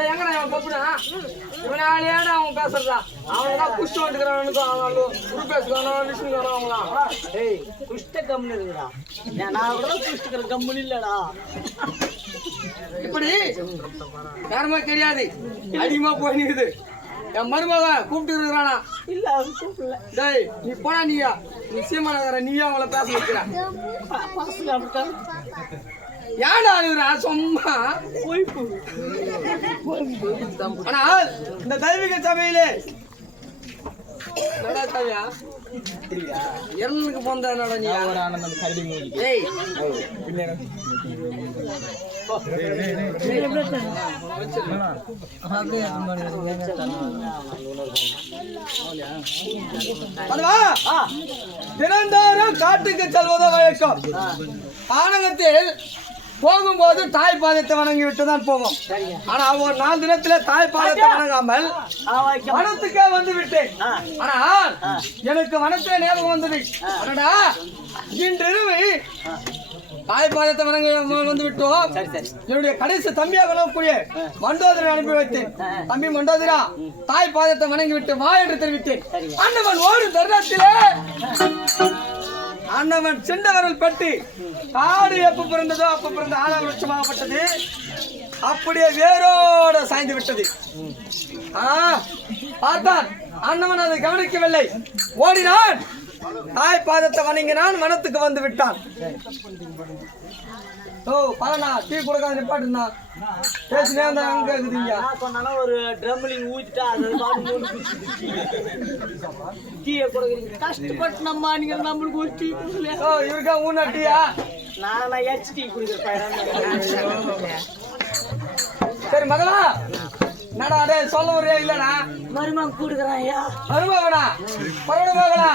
எங்கடா அவன் கப்புனா இவனாலேடா அவன் பேசுறா அவனதான் குஷ்டு வந்துக்கிறானுக்கும் அவனும் குரு பேசுறானோ விஷ்ணுக்கானோ அவங்களாம் ஏய் குஷ்ட கம்முன்னு இருக்குடா நான் கூட குஷ்டுக்கிற கம்முன்னு இல்லடா இப்படி யாருமே தெரியாது அதிகமா போய் நிக்குது என் மருமக கூப்பிட்டு இருக்கிறானா இல்ல அவன் கூப்பிடல டேய் நீ போனா நீயா நீ சீமானகர நீயா அவளை பேச வைக்கிற அப்படித்தான் ஏடா அழுகுறா சும்மா ஆனால் இந்த தெய்வீக சபையிலே இறனுக்கு போந்த நீ ஏய் தினந்தோறும் காட்டுக்கு செல்வதோ வழக்கம் ஆனகத்தில் போகும்போது தாய் பாதத்தை வணங்கி விட்டுதான் போவோம் ஆனா ஒரு 4 தினத்துல தாய் பாதத்தை வணங்காமல் வனத்துக்கே வந்து விட்டேன் ஆனால் எனக்கு வனத்திலே ஞாபகம் வந்தது அடடா இன்றிரவு தாய் பாதத்தை வணங்க வந்து விட்டோம் என்னுடைய கடைசி தம்பியாக வரக்கூடிய மண்டோதரை அனுப்பி வைத்தேன் தம்பி மண்டோதரா தாய் பாதத்தை வணங்கி விட்டு வா என்று தெரிவித்தேன் அண்ணவன் ஓடு தருணத்திலே அண்ணவன் சென்றவர்கள் பட்டு காடு எப்ப பிறந்ததோ அப்ப பிறந்த ஆலா விருட்சமாகப்பட்டது அப்படியே வேரோட சாய்ந்து விட்டது பார்த்தான் அண்ணவன் அதை கவனிக்கவில்லை ஓடினான் தாய் பாதத்தை வணங்கினான் வனத்துக்கு வந்து விட்டான் ஓ பலனா டீ கொடுக்காத நிப்பாட்டுனா பேசினே இருந்தா அங்க இருக்குதுங்க சொன்னாலும் ஒரு ட்ரம்லிங் ஊத்திட்டா அது பாட்டு டீயை கொடுக்குறீங்க கஷ்டப்பட்டு நம்ம நீங்க நம்மளுக்கு ஒரு டீ கொடுக்கல ஓ இருக்கா ஊனா டீயா நான் எச் டீ குடிக்கிறேன் சரி மகளா என்னடா அதே சொல்ல ஒரே இல்லடா மருமகன் கூடுக்குறான் ஐயா மருமகனா பரவாயில்ல மகளா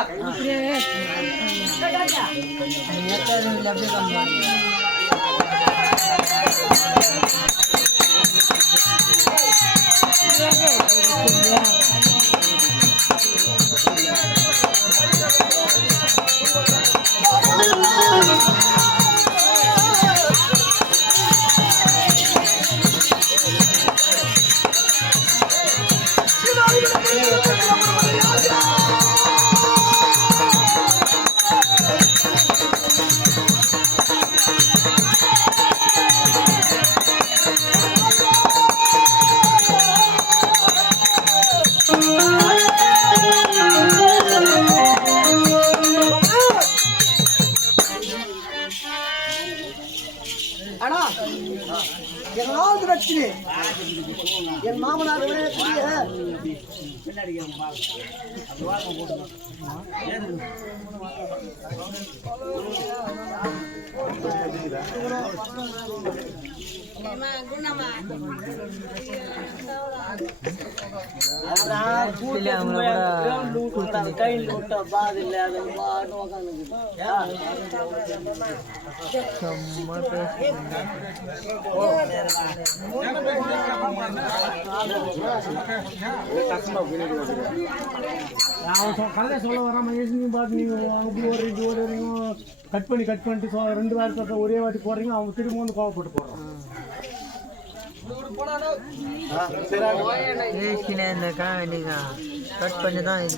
என் மாமனார் கையில் விட்ட பாதில்லை அது சொல்ல வராம பாட்டு நீங்க கட் பண்ணிட்டு 2 வாரத்தை ஒரே வாட்டி போடுறீங்க அவங்க திரும்ப வந்து கோவப்பட்டு போடுறோம் கட் பண்ணி தான் இது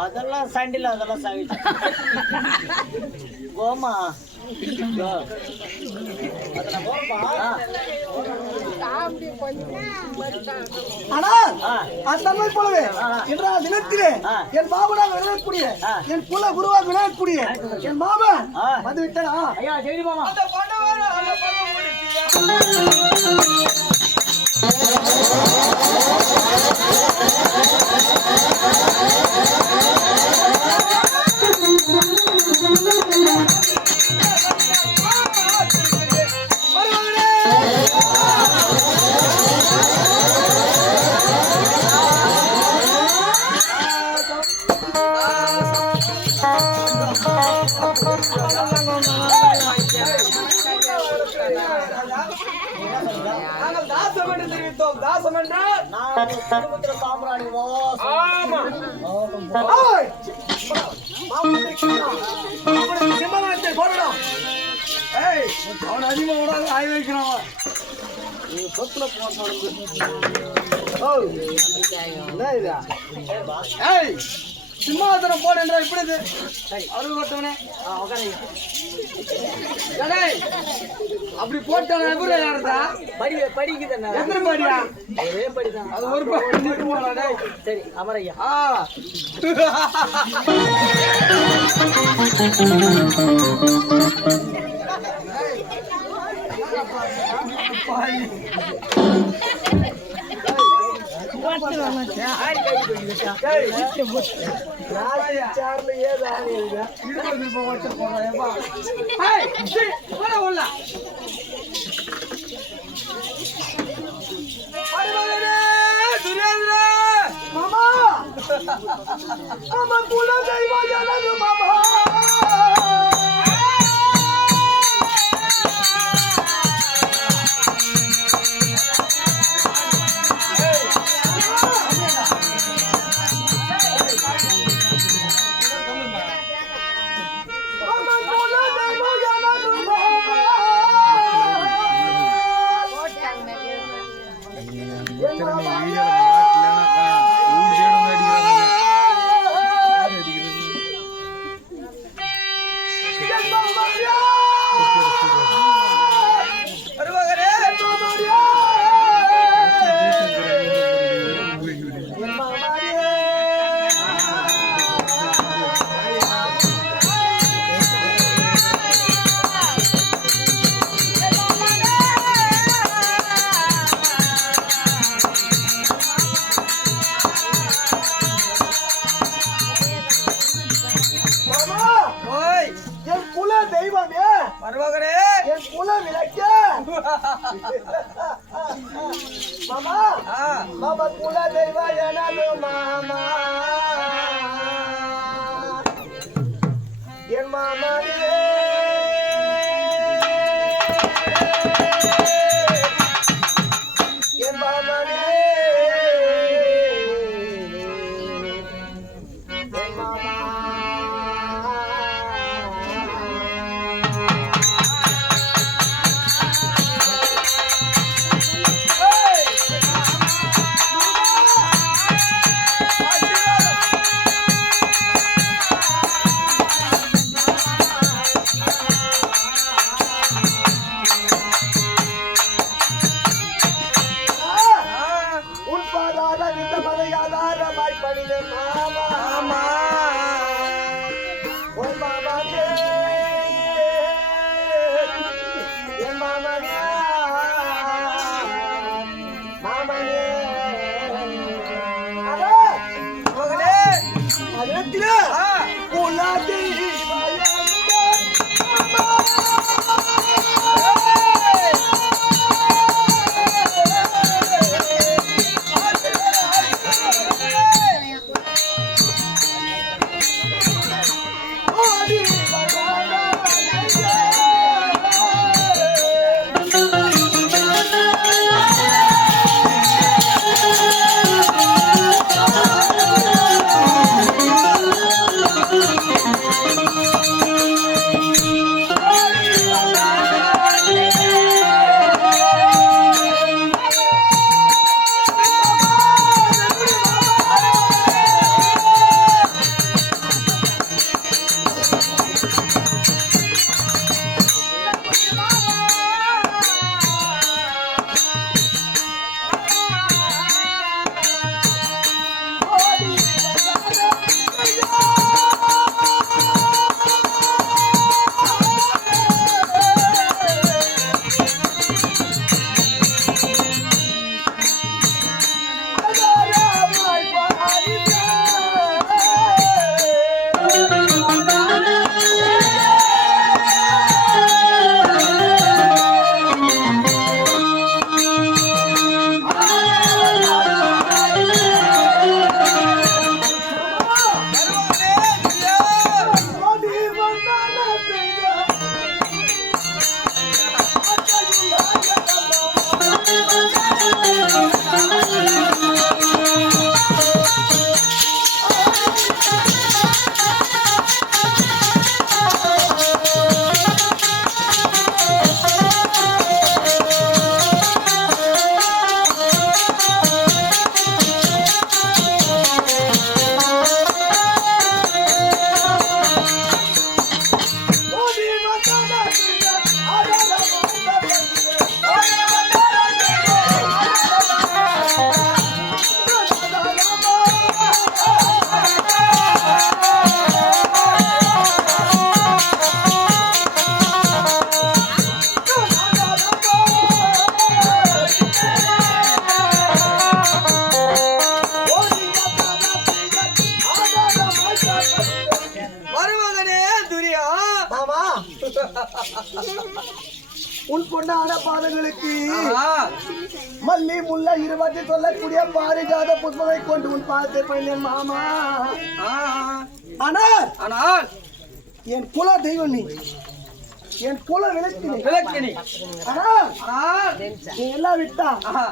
அதெல்லாம் சண்டில அதெல்லாம் சாகிச்சு கோமா போலவே இன்றைய தினத்திலே என் மாமனாக விளையக்கூடிய என் குல குருவாக விளையக்கூடிய என் மாமன் வந்து விட்டா ஐயா சரி மாமா தாசம் என்றால் சாம்ராணி சிம்மநாட்டை அவன் அதிகமாக விடாது ஆய் வைக்கிறான் நீ சொத்துல போட்டு ஓ என்ன இதா ஏய் சிம்மாசனம் போடுன்றா இப்படி இது சரி அருள் கொட்டவனே உட்காருங்க டேய் அப்படி போட்டானே எப்படி யாரதா படிக்குதுண்ணா எத்தனை படியா ஒரே படிதான் அது ஒரு படி போடா டேய் சரி அமரையா மாமா குல தெய்வ எனது மாமா என் மாமாவே என் மாமாவே என் மாமா உன் பொண்ணான பாதங்களுக்கு ஆஹா. மல்லி முல்லை 20 சொல்லக்கூடிய பாரிஜாத புஷ்பத்தை கொண்டு உன் பாதத்தை பணிந்தேன் மாமா. ஆஹா. ஆனால் ஆனால் என் குல தெய்வம் நீ, என் குல விளக்கு நீ. விளக்கினி. ஆனால் ஆனால் நீ எல்லாம் விட்டா ஆஹா.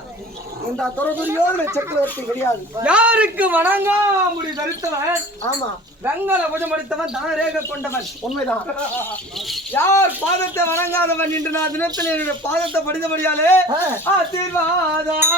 இந்த துறதுரியோடு சக்கரவர்த்தி கிடையாது. யாருக்கு வணங்காமுடி தரித்தவன், ஆமா, வெங்கல புஜம் அடித்தவன், தானரேக கொண்டவன். உண்மைதான். யார் பாதத்தை வணங்காதவன் இன்று நான் தினத்தில் என்னுடைய பாதத்தை படித்தபடியாலே ஆ. ஆசீர்வாதம்